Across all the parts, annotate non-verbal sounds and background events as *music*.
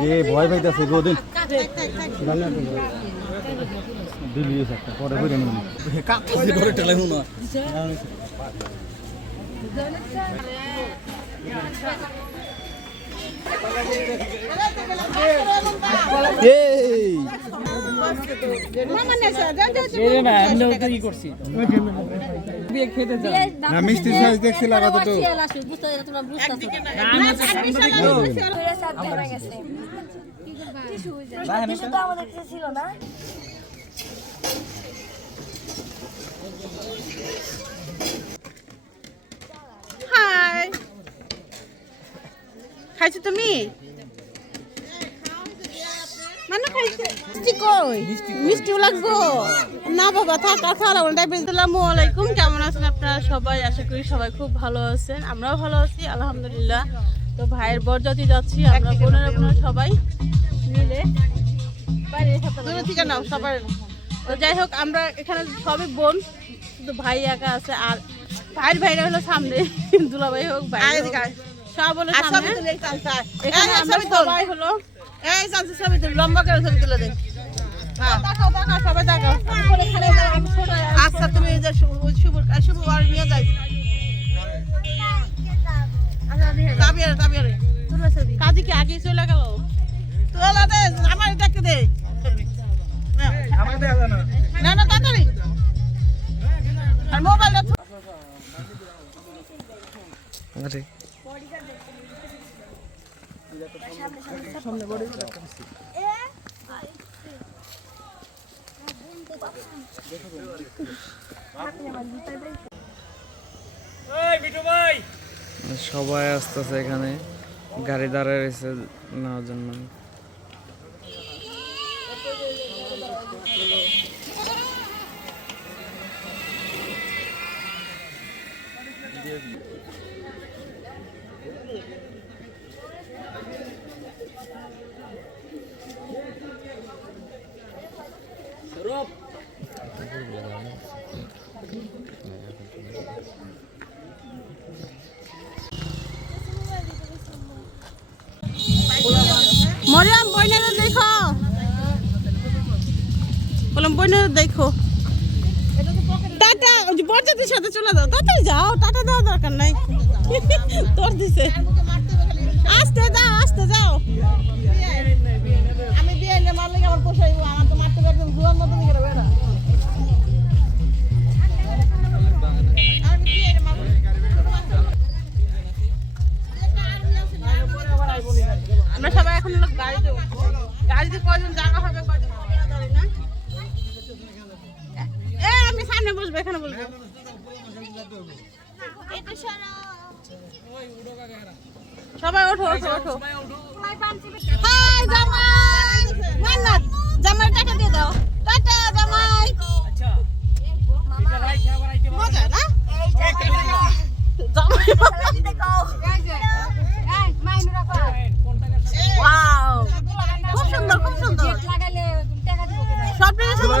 রে ভয় পাইতেছে গোদিন দিলি। একটা পরে ঘুরে নিন কাছে ধরে টেলাই না। মিষ্টি সাইজ দেখছি লাগাতো তো আমাদের ছিল না হাই খাইছো তুমি? মানে খাইছে। মিষ্টি কই? মিষ্টিও লাগবো। না বাবা থাক আসসালামু আলাইকুম। কেমন আছেন আপনারা সবাই? আশা করি সবাই খুব ভালো আছেন। আমরাও ভালো আছি আলহামদুলিল্লাহ। তো ভাইয়ের বরযাত্রী যাচ্ছি আমরা বোনেরা বোনেরা সবাই মিলে। বাইরে দূরে নাও সবার। তো যাই হোক আমরা এখানে সবই বোন শুধু ভাই একা আছে। আর ভাইয়ের ভাইরা হলো সামনে। *laughs* দুলাভাই হোক ভাই হোক, সব হলো সামনে। এখানে আমরা সবাই হলো। এই চান্সে ছবি তুল। লম্বা করে ছবি তুলে দে। তাকাও তাকাও আচ্ছা তুমি যে শুভ শুভ আর নিয়ে যাই। তাবিয়ারে তাবিয়ারে কাজী কি আগে চলে গেল? তোলা দে আমার দেখতে দে। না না তাড়াতাড়ি। আর মোবাইলটা সবাই আসতেছে এখানে। গাড়ি দাঁড়ায় রয়েছে নেওয়ার জন্য। মরিয়াম বইনারে দেখো। টাটা বরযাত্রীর সাথে চলে যাও। তাড়াতাড়ি যাও টাটা দেওয়া দরকার নাই। তোর দিছে। আস্তে যাও আস্তে যাও। আমি বিয়ে এনে মারলে আমার পোষাইব আমার তো মারতে একদম জুয়ার মতো বেড়া। আমরা সবাই এখন হলো গাড়ি গাড়িতে কয়জন জায়গা হবে এ সামনে বসবো এখানে বসবো। সবাই ওঠো ওঠো ওঠো। হাই জামাই! মান্নাত জামাই টাকা দিয়ে দাও। টাটা জামাই। মজা না? খুব সুন্দর খুব সুন্দর। সব থেকে সুন্দর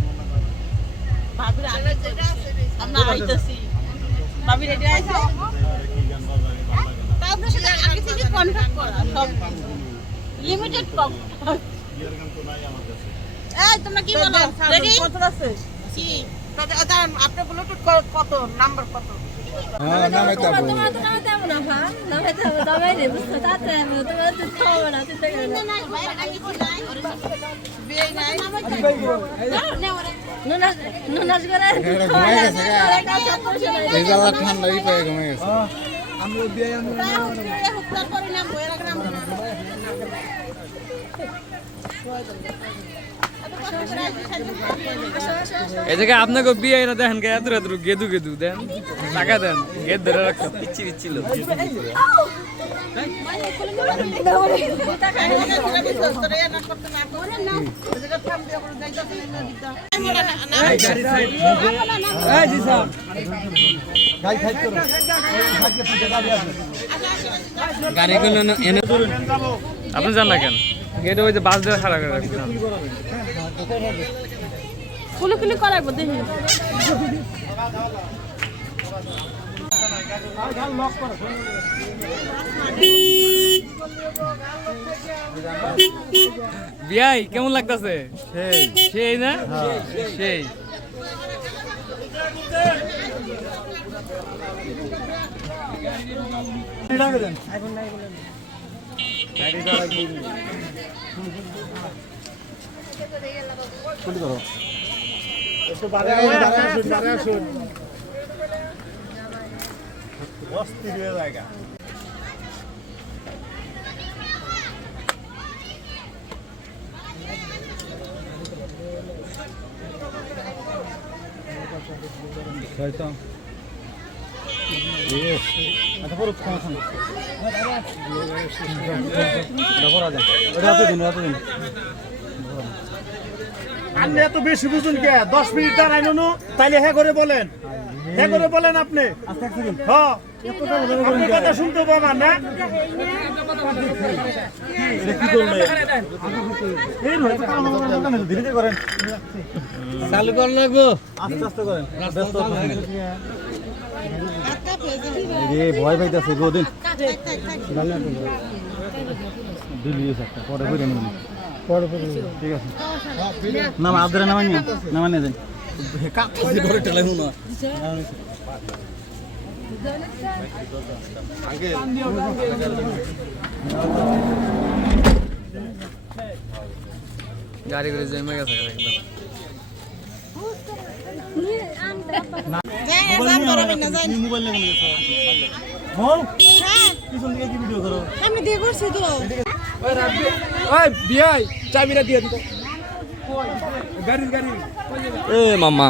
ভাবির আমরা আইতাছি। ভাবি রেডি আইছে আপনার সাথে আগে থেকে কন্ট্যাক্ট করা সব লিমিটেড কম এই তোমরা কি বলো? রেডি কত আছে? কি আপনার কত? নাম্বার কত? বিয়ে করে ঠান্ডাই পায়ে ঘুমাই গেছে তারপরে নামবো এর আগে নামবো না এই জায়গায় আপনাকে বিয়ে না দেখেন এত এত গেদু গেদু দেন। টাকা দেন গেদ ধরে রাখো। পিচ্ছি গাড়িগুলো এনে আপনি জান না কেন? গেটে ওই যে বাস করে রাখছেন কুলি কুলি করাইবো দেখি। বিয়াই কেমন লাগতেছে? সেই। সেই না? সেই। শয়তান Yes. আচ্ছা পুরো খাওয়া খান দেখো রাজা রাতে দিন রাতে দিন আপনি এত বেশি বুঝুন কে? দশ মিনিট দাঁড়াই নো তাইলে হ্যাঁ করে বলেন। হ্যাঁ করে বলেন আপনি। হ্যাঁ। শুনতে ভয় পাইতেছে দিন একটা পরে পরে ঠিক আছে। না আদরে নামাই নিয়ে নিয়ে যান। গাড়ি করে জমে গেছে একদম। মোবাইল গেছে। হ্যাঁ। পিছন দিকে কি ভিডিও করো? আমি দিয়ে করছি তো বিয়াই চাবিটা দিয়ে দিত এ মামা।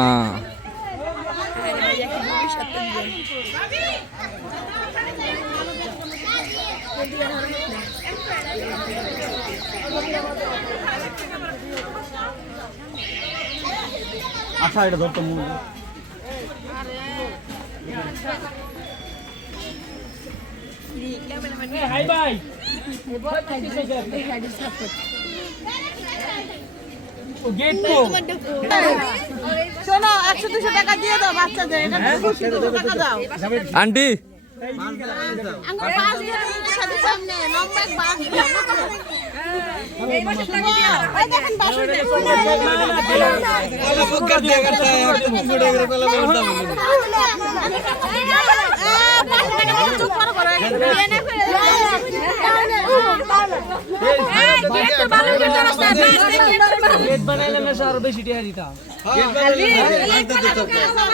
আচ্ছা এটা ধরতো মোবাইল শোনো একশো দুশো টাকা দিয়ে দাও বাচ্চাদের এটা দুশো টাকা দাও। আন্টি। আঙ্গুর বাস দিয়ে সাথে সামনে বাস বাসন চুপ করো করো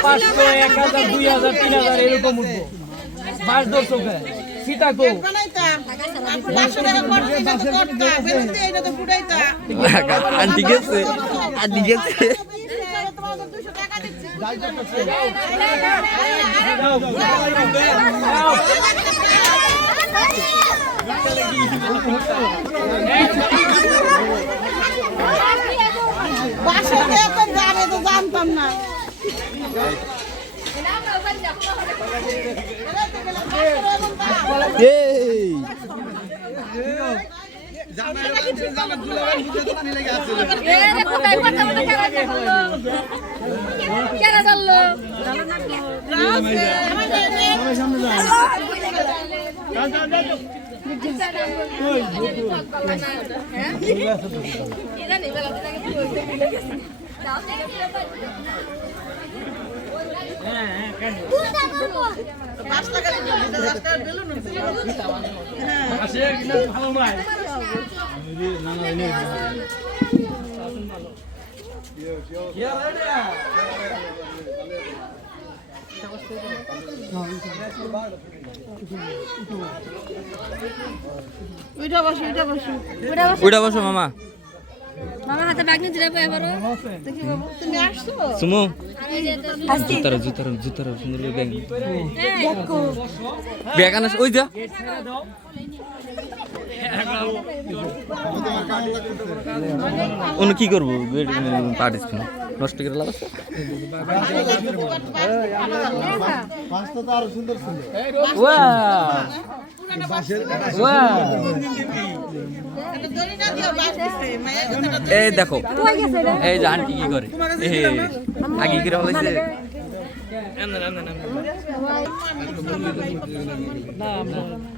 পাঁচশো এক হাজার দুই হাজার তিন হাজার এরকম উঠবো। মাছ ধরছো সীতা কো *laughs* আন্টি গেছে। আন্টি গেছে। বাসা দিয়ে জানে তো জানতাম না। এই কেনা জানলো ভালো নয় ওইটা বসো ওইটা বসো। উঠা বসো মামা। মামা হাতে বাগনি দিলে এবারও তুমি আসছো? সুমো। জুতার জুতার জুতার সুন্দর ব্যাগ ব্যাগ আনাস ওই যা। অন্য কি করব? পার্টিস নষ্ট করে সুন্দর এই দেখো এই যে আন্টি কি করে? আগে কি বলেছে? কই থাকেন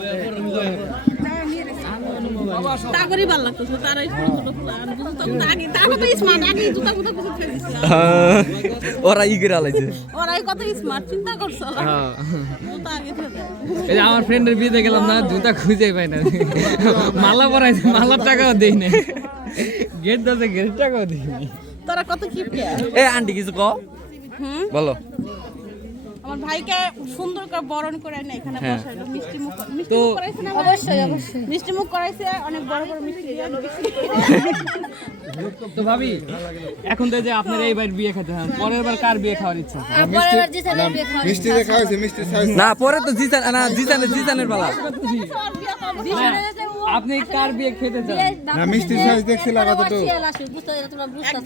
*laughs* ওরা ই করে আলাইছে ওরাই কত স্মার্ট চিন্তা করছ জুতা আগে ফেলে এই যে আমার ফ্রেন্ডের বিয়েতে গেলাম না জুতা খুঁজে পাই না। মালা পরাইছে মালার টাকাও দেই না গেট দাতে গেট টাকাও দেই তোরা কত কি এ আন্টি কিছু কও? বলো। আমার ভাইকে সুন্দর করে বরণ করে না এখানে হ্যাঁ। বসাইলো। মিষ্টি মুখ মিষ্টি মুখ করাইছে না অবশ্যই অবশ্যই। মিষ্টি মুখ করাইছে অনেক বড় বড় মিষ্টি তো ভাবি এখন তো যে আপনার এইবার বিয়ে খেতে হয় পরের বার কার বিয়ে খাওয়ার ইচ্ছা? পরের বার ছেলে বিয়ে খাওয়া মিষ্টি দেখা হয়েছে মিষ্টি খাওয়াইছে। না পরে তো জিসান না জিসানের জিসানের পালা আপনি কার বিয়ে খেতে চান? না মিষ্টি সাইজ বুঝতে তোমরা বুঝতে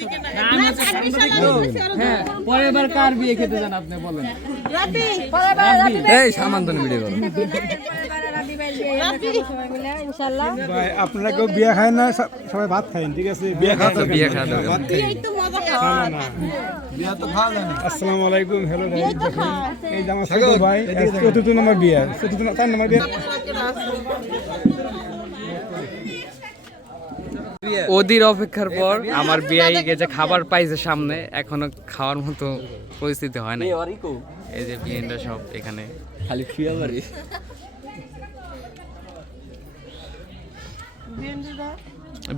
হ্যাঁ পরের বার কার বিয়ে খেতে চান আপনি বলেন। এই সামান্তন ভিডিও করো। আপনারা কেউ বিয়ে খায় না সব- সবাই ভাত খায় ঠিক আছে? বিয়ে খাওয়া আচ্ছা, বিয়ে খাওয়া বিয়া তো খাওয়া। আসসালামু আলাইকুম হ্যালো ভাই এই তো খাওয়া। এই যে আমার ভাই চতুর্থ নম্বর বিয়ে চতুর্থ চার নম্বর বিয়ে। ওদের অপেক্ষার পর আমার বিয়ে গেছে খাবার পাইছে সামনে এখনও খাওয়ার মতো পরিস্থিতি হয় না এই যে বিয়েটা সব এখানে। খালি শুয়ে পারি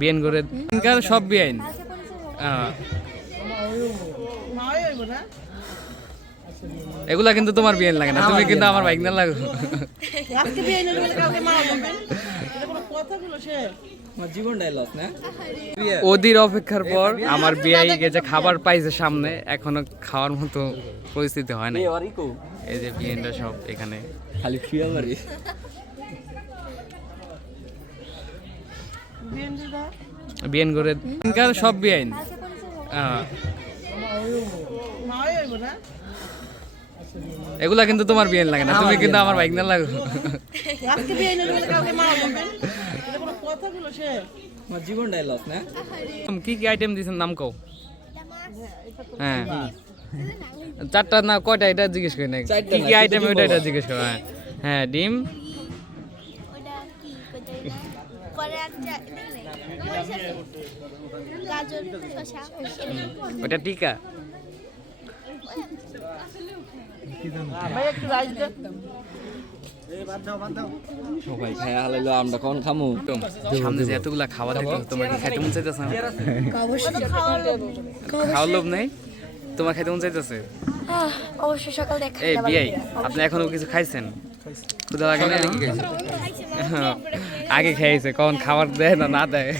বিয়েন করে সব বিয়াইন এগুলা কিন্তু তোমার বিয়েন লাগে না তুমি কিন্তু আমার বাইক না লাগো। আজকে বিয়ে নিয়ে গেলে কাউকে মারা যাবে এটা কোনো কথাগুলো সে? ওদের অপেক্ষার পর আমার বিয়ে গেছে খাবার পাইছে সামনে এখনও খাওয়ার মতো পরিস্থিতি হয় না এই যে বিয়েটা সব এখানে। খালি শুয়ে পারি বিয়েন করে এখানকার সব বিয়াইন এগুলা কিন্তু তোমার বিয়েন লাগে না তুমি কিন্তু আমার বাইক না লাগো। আজকে বিয়ে নিয়ে গেলে কাউকে মারা যাবে এটা কোনো কথাগুলো সে কি কি আইটেম দিয়েছেন নাম কও? হ্যাঁ। চারটা না কয়টা এটা জিজ্ঞেস করি না কি কি আইটেম ওইটা এটা জিজ্ঞেস করো হ্যাঁ। হ্যাঁ ডিম। ওটা টিকা। ভাই একটু রাইস দে। সবাই খায় হালাইলো আমরা কখন খামু? সামনে যে এতগুলা খাবার দেখো তোমার কি খাইতে মন চাইতেছে? না খাওয়ার লোভ নেই? তোমার খাইতে মন চাইতেছে? অবশ্যই সকাল দেখা এই বিয়াই আপনি এখনও কিছু খাইছেন? ক্ষুধা লাগে না? আগে খেয়েছে কখন খাবার দেয় না না দেয়?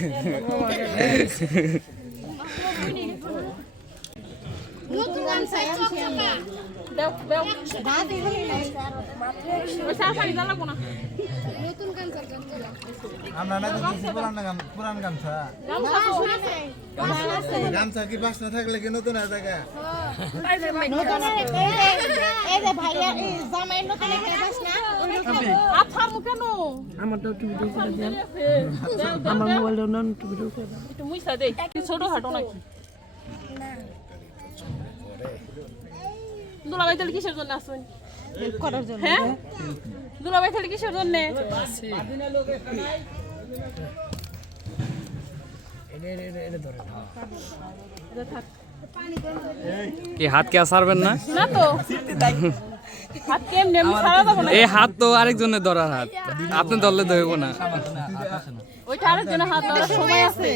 দেও দাও। আমরা না পুরান গাম পুরান গামছা গামছা কি বাসনা থাকলে কি নতুন আর জায়গা আচ্ছা মুখে নো আমারটা একটু ভিডিও করে দেন আমার মোবাইলটা নন একটু ভিডিও করে দেন একটু মুইসা দেই কি ছোট হাঁটো নাকি দুলাভাই তাহলে কিসের জন্য করার জন্য। হ্যাঁ? দুলাভাই তাহলে কিসের জন্য? কি হাত কে আর ছাড়বেন না? না তো। হাত কেমনে আমি সারা দেবো না এই হাত তো আরেকজনের ধরার হাত। আপনি ধরলে ধরবো না। ওইটা আরেকজনের হাত ধরার সময় আছে।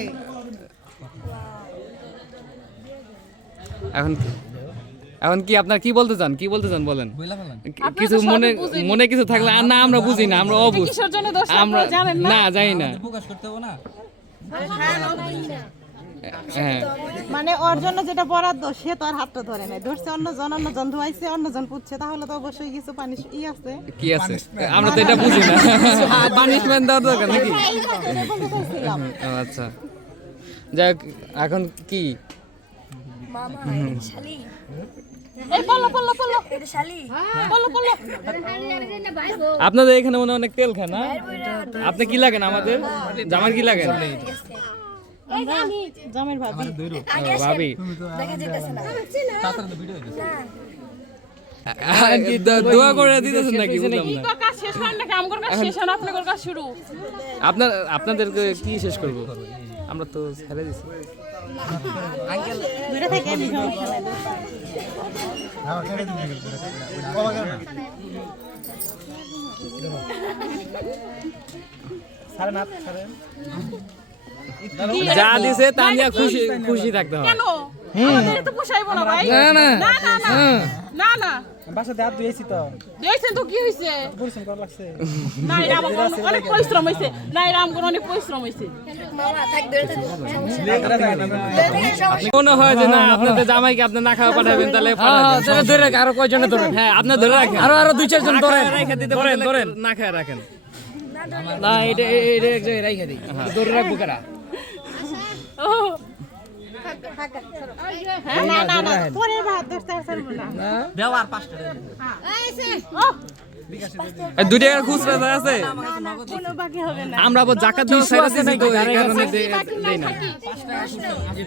এখন এখন কি আপনার কি বলতে চান? কি বলতে চান বলেন? কিছু মনে মনে কিছু থাকলে আর না আমরা বুঝি না আমরা অবুঝ আমরা না? না জানি না। হ্যাঁ। মানে ওর জন্য যেটা বরাদ্দ সে তো আর হাতটা ধরে নাই। ধরছে অন্যজন অন্যজন ধোয়াইছে অন্যজন পুচ্ছে তাহলে তো অবশ্যই কিছু পানি ই আছে। কি আছে? আমরা তো এটা বুঝি না। *laughs* পানিশমেন্ট দেওয়ার দরকার নাকি? আচ্ছা। যাক এখন কি? এই পল্লো আপনাদের এখানে মনে হয় অনেক তেল খান না? আপনি কি লাগেন আমাদের? জামার কি লাগেন? ভাবি। দোয়া করে দিতেছেন নাকি আপনাদের আপনার আপনাদেরকে কি শেষ করব? আমরা তো ছেড়ে দিছি। যা দিছে তা নিয়ে খুশি খুশি থাকতে হয়। কেন? আমাদের তো পোষাইবো না ভাই। না না। না না না। না না। বাসাতে হাত ধুয়েছি তো। তো কি হইছে? পরিশ্রম করা লাগছে। না এটা আমার অনেক- অনেক *laughs* পরিশ্রম হইছে। না এটা আমার অনেক পরিশ্রম হইছে। মনে হয় যে না আপনাদের জামাইকে আপনি না খাওয়া পাঠাবেন তাহলে পাঠাবেন। ধরে রাখ আরও কয়জনে ধরেন? হ্যাঁ আপনি ধরে রাখেন। আরও আরও দুই চারজন না ধরেন। দিতে ধরেন ধরেন। না খায় রাখেন। না এটা এটা এক জায়গায় রাইখা দিই। ধরে রাখব কারা? ও দুই টাকার খুচরা তো আছে। কোনো বাকি হবে না আমরা আবার জাকাত দেওয়া ছেড়ে দিছি তো এই কারণে দেই না।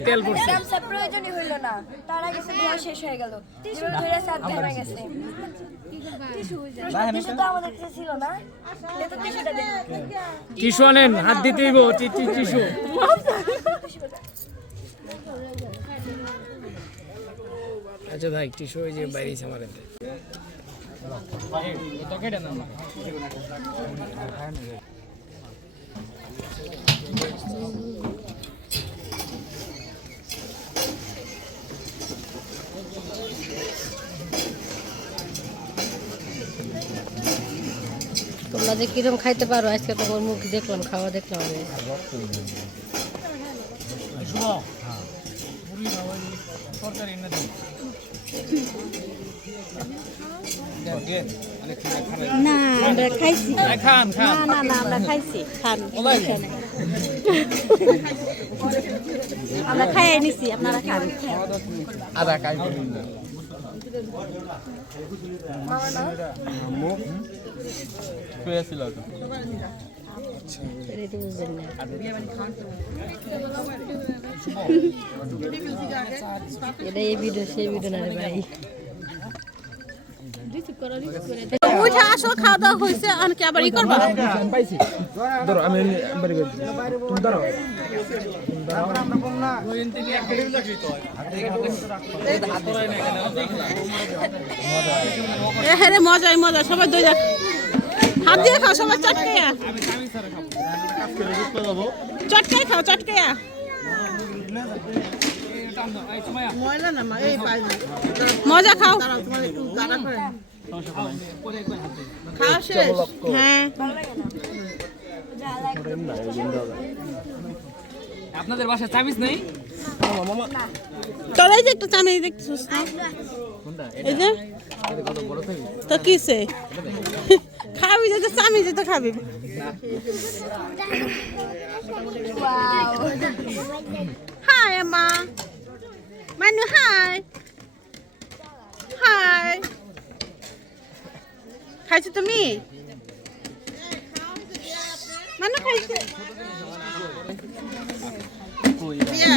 তেল পড়ছে। প্রয়োজনই হইল না তার আগে সে শেষ হয়ে গেল। টিস্যু ধরে সাত ধরে গেছে টিস্যু টিস্যু তো আমাদের কাছে ছিল না তাহলে তো টিস্যুটা দেন টিস্যু। আনেন হাত দিতে হইব টিস্যু। আচ্ছা ভাই টিস্যু ওই যে বাইরে আমার তোমরা যে কিরম খাইতে পারো আজকে তোমার মুখ দেখলাম খাওয়া দেখলাম আমি না আমরা খাইছি। খান খান। না না না আমরা খাইছি। খান আমরা খাইয়ে নিছি আপনারা খান তো বুঝলেন না। এটা এই ভিডিও সেই ভিডিও না রে ভাই। উঠে আসো খাওয়া দাওয়া হয়েছে অনেকে আবার ই করবা? ধরো আমি বাড়ি করে দিই। তুমি ধরো হ্যাঁ রে মজাই মজা সবাই দই দেখ হাত দিয়ে খাও সবাই চটকাইয়া চটকাই খাও চটকাইয়া মজা খাও। খাওয়া শেষ? হ্যাঁ। আপনাদের বাসায় চাবিস নেই? তোর এই যে একটু চামিয়ে দেখছিস এই যে? তো কিসে? খাবি যে চামি যে তো খাবি। হাই মা। মানু হাই। হাই। খাইছো তুমি? মানু খাইছো।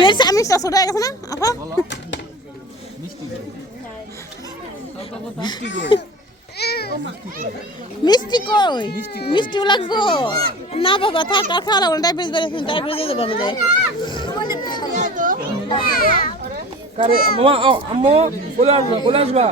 বেশ আমি হয়ে গেছে না আপা? মিষ্টি কই? মিষ্টি লাগবো। না বাবা থাক আর খাওয়া লাগবে ডায়াবেটিস বেড়েছে ডায়াবেটিস দিয়ে দেবো আমাদের। কারে মামা আম্মু বলে আসবা বলে আসবা।